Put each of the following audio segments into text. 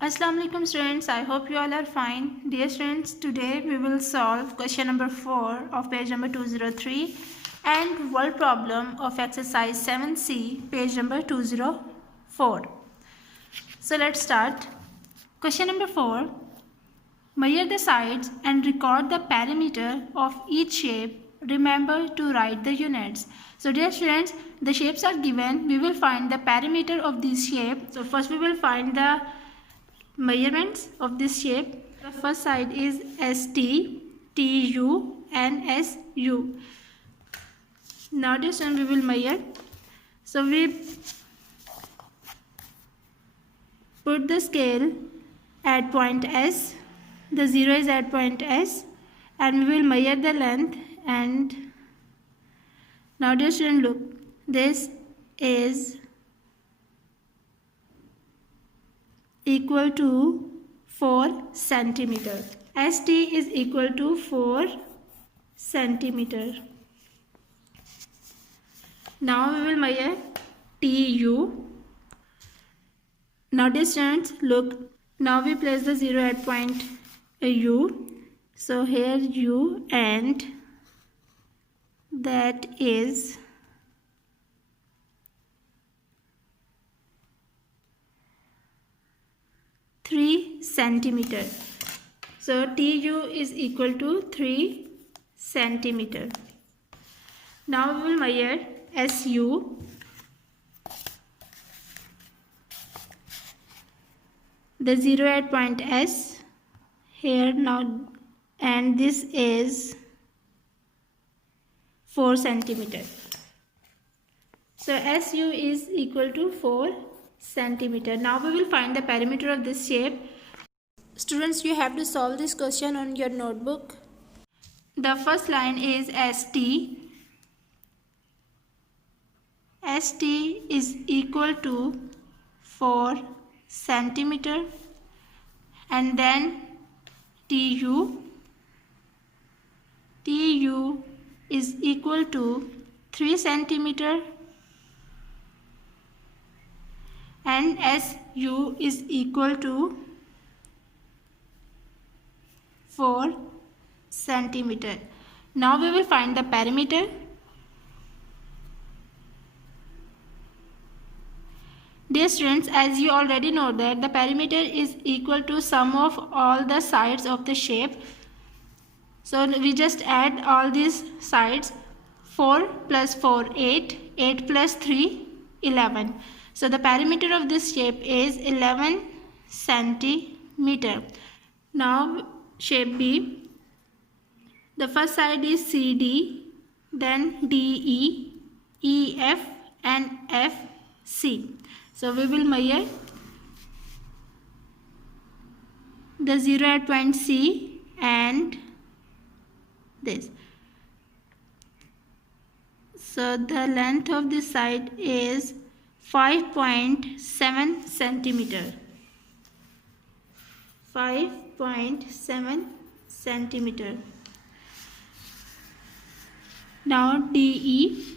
Assalamu alaikum students, I hope you all are fine. Dear students, today we will solve question number 4 of page number 203 and word problem of exercise 7C, page number 204. So let's start. Question number 4. Measure the sides and record the perimeter of each shape. Remember to write the units. So dear students, the shapes are given. We will find the perimeter of this shape. So first we will find the measurements of this shape. The first side is ST, TU and SU. Now this one we will measure. So we put the scale at point S. The 0 is at point S and we will measure the length. And now dear student, look, this is equal to 4 centimeter. ST is equal to 4 centimeter. Now we will measure TU. Now distance, look, now we place the 0 at point U. So here U and that is 3 centimeter. So TU is equal to 3 centimeter. Now we will measure SU. The 0 at point S here now, and this is 4 centimeter. So SU is equal to 4 centimeter. Now we will find the perimeter of this shape. Students, you have to solve this question on your notebook. The first line is ST. ST is equal to 4 centimeter, and then TU. TU is equal to 3 centimeter and SU is equal to 4 centimeter. Now we will find the perimeter. Dear students, as you already know that the perimeter is equal to sum of all the sides of the shape. So we just add all these sides. 4 plus 4, 8. 8 plus 3, 11. So the perimeter of this shape is 11 centimeter. Now shape B. The first side is CD, then DE, EF and FC. So we will measure the 0 at point C and this. So the length of this side is 5.7 centimeter. 5.7 centimeter. Now DE.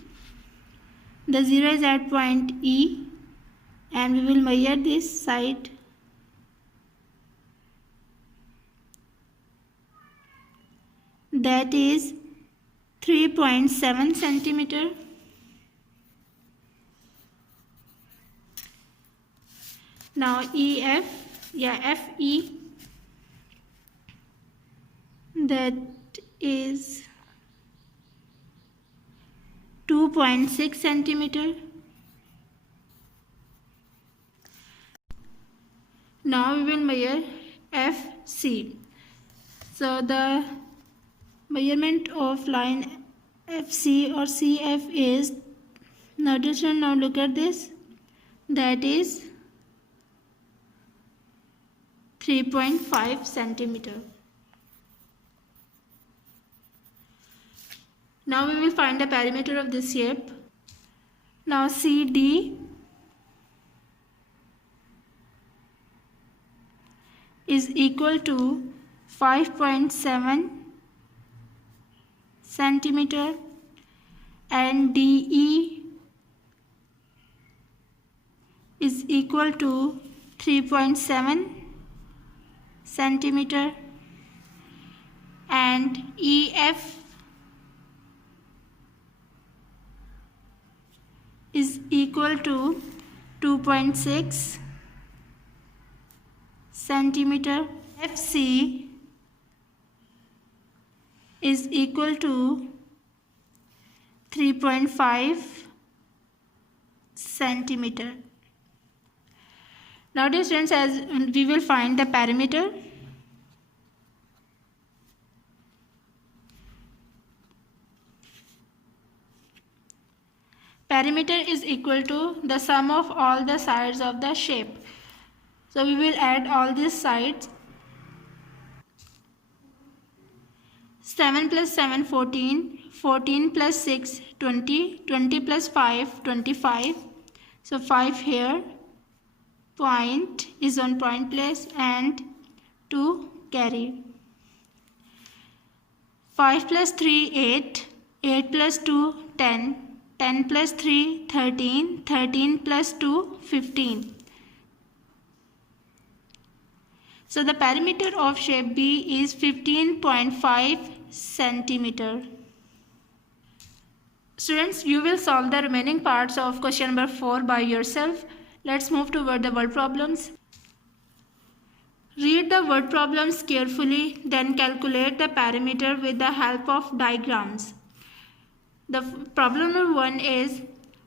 The 0 is at point E and we will measure this side. That is 3.7 centimeter. Now EF, FE, that is 2.6 centimeter. Now we will measure FC. So the measurement of line FC or CF is, now look at this, that is 3.5 centimeter. Now we will find the perimeter of this shape. Now CD is equal to 5.7 centimeter and DE is equal to 3.7 centimeter, and EF is equal to 2.6 centimeter. FC is equal to 3.5 centimeter. Now dear students, as we will find the perimeter. Perimeter is equal to the sum of all the sides of the shape. So we will add all these sides. 7 plus 7 14, 14 plus 6 20, 20 plus 5 25. So 5 here, point is on point place, and 2 carry. 5 plus 3 8, 8 plus 2 10, 10 plus 3 13, 13 plus 2 15. So the perimeter of shape B is 15.5 centimeter. Students, you will solve the remaining parts of question number 4 by yourself. Let's move toward the word problems. Read the word problems carefully, then calculate the perimeter with the help of diagrams. The problem number 1 is,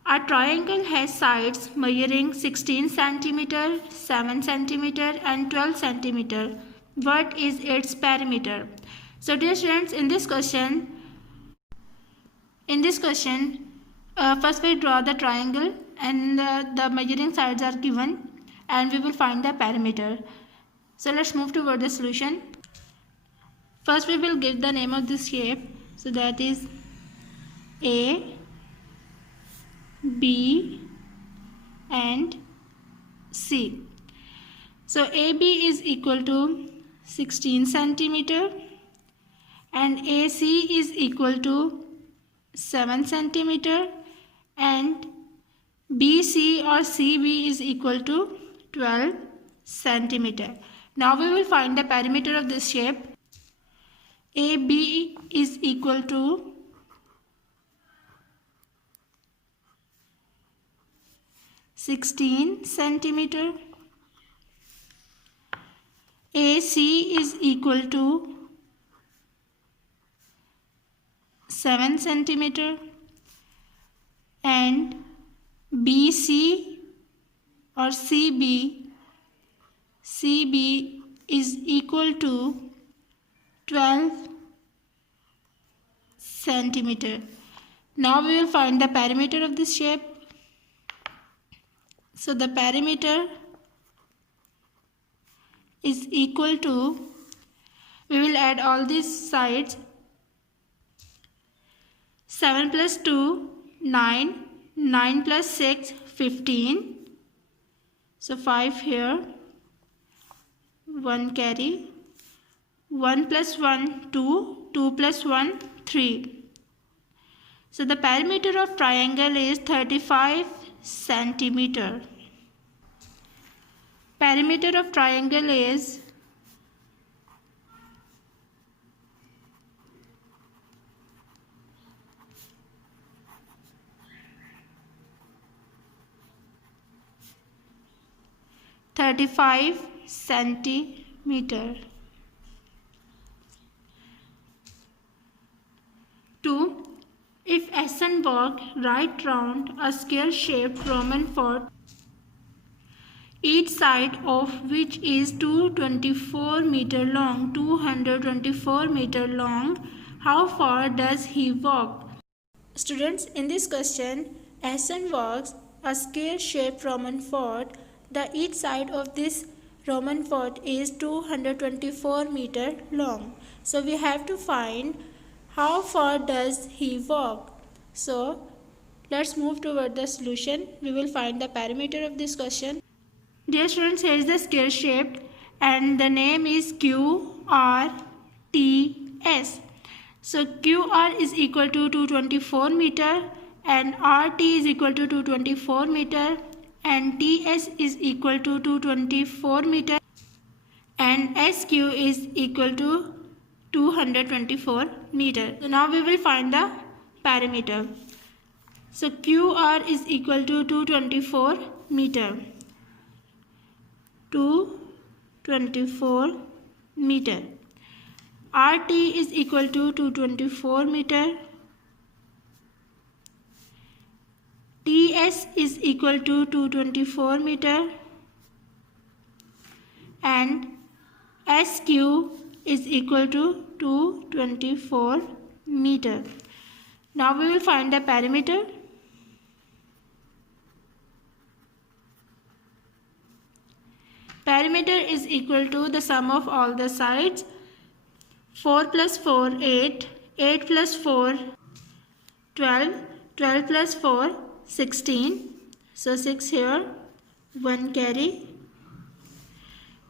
a triangle has sides measuring 16 centimeter, 7 centimeter and 12 centimeter. What is its perimeter? So dear students, in this question, first we draw the triangle and the measuring sides are given, and we will find the perimeter. So let's move toward the solution. First we will give the name of this shape. So that is A, B and C. So AB is equal to 16 centimeter and AC is equal to 7 centimeter and BC or CB is equal to 12 centimeter. Now we will find the perimeter of this shape. AB is equal to 16 centimeter. AC is equal to 7 centimeter and BC or CB is equal to 12 centimeter. Now we will find the perimeter of this shape. So the perimeter is equal to, we will add all these sides. 7 plus 2 9, 9 plus 6 15. So 5 here, 1 carry, 1 plus 1 2, 2 plus 1 3. So the perimeter of triangle is 35 centimeter. Perimeter of triangle is 35 centimeter. 2. If Essenberg write round a square-shaped Roman fort, each side of which is 224 meter long, how far does he walk? Students, in this question, Essen works a square-shaped Roman fort. The each side of this Roman fort is 224 meter long. So we have to find how far does he walk. So let's move toward the solution. We will find the perimeter of this question. Dear students, here is the square shaped and the name is QRTS. So QR is equal to 224 meter and RT is equal to 224 meter and TS is equal to 224 meter. and SQ is equal to 224 meter. So now we will find the perimeter. So QR is equal to 224 meter. 224 meter. RT is equal to 224 meter. TS is equal to 224 meter. And SQ is equal to 224 meter. Now we will find the perimeter. Perimeter is equal to the sum of all the sides. 4 plus 4, 8. 8 plus 4, 12. 12 plus 4, 16. So 6 here. 1 carry.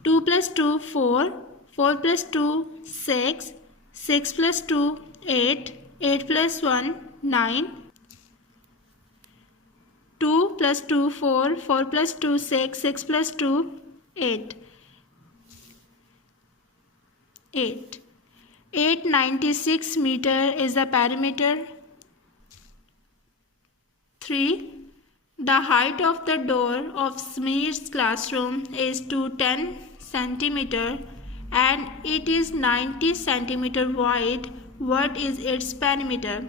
2 plus 2, 4. 4 plus 2, 6. 6 plus 2, 8. 8 plus 1, 9. 2 plus 2, 4. 4 plus 2, 6. 6 plus 2, 8. 896 meter is the perimeter. 3. The height of the door of Smear's classroom is 210 centimeter and it is 90 centimeter wide. What is its perimeter?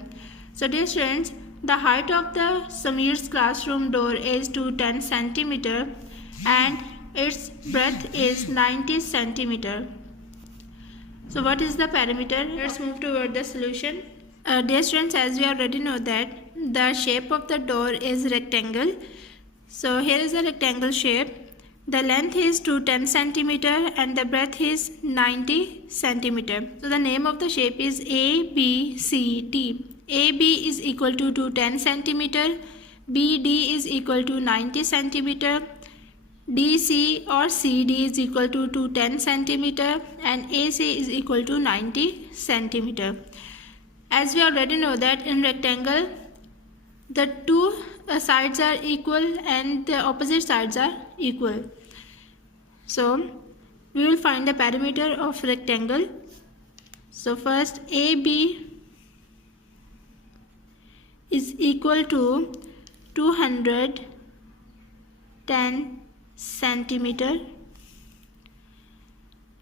So dear students, the height of the Smear's classroom door is 210 centimeter and its breadth is 90 centimeter. So what is the perimeter? Let's move toward the solution. Dear students, as we already know that the shape of the door is rectangle. So here is a rectangle shape. The length is 210 centimeter and the breadth is 90 centimeter. So the name of the shape is ABCD. AB is equal to 210 centimeter. BD is equal to 90 centimeter. DC or CD is equal to 210 centimeter and AC is equal to 90 centimeter. As we already know that in rectangle the two sides are equal and the opposite sides are equal. So we will find the perimeter of rectangle. So first AB is equal to 210 centimeter.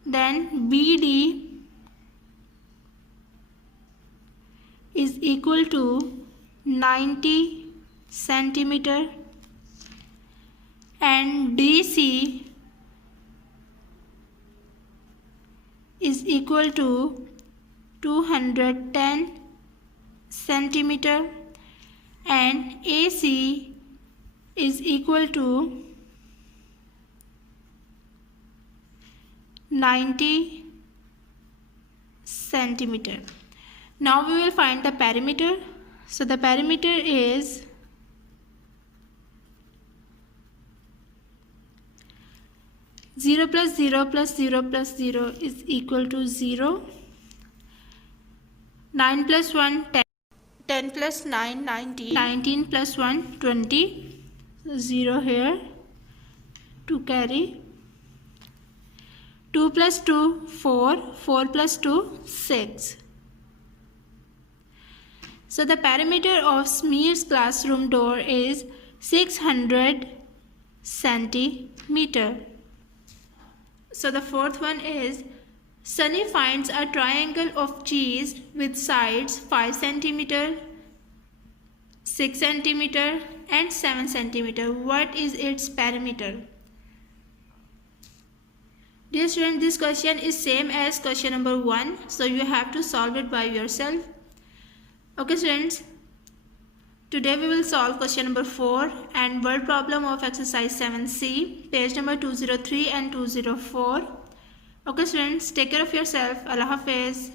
Then BD is equal to 90 centimeter and DC is equal to 210 centimeter and AC is equal to 90 centimeter. Now we will find the perimeter. So the perimeter is 0 plus 0 plus 0 plus 0 is equal to 0. 9 plus 1, 10. 10 plus 9, 19. 19 plus 1, 20. So 0 here. 2 carry. 2 plus 2, 4. 4 plus 2, 6. So the perimeter of Smear's classroom door is 600 centimeter. So the fourth one is Sunny finds a triangle of cheese with sides 5 centimeter, 6 centimeter and 7 centimeter. What is its perimeter? Dear student, this question is same as question number 1. So you have to solve it by yourself. Okay students, today we will solve question number 4 and word problem of exercise 7C, page number 203 and 204. Okay students, take care of yourself. Allah Hafiz.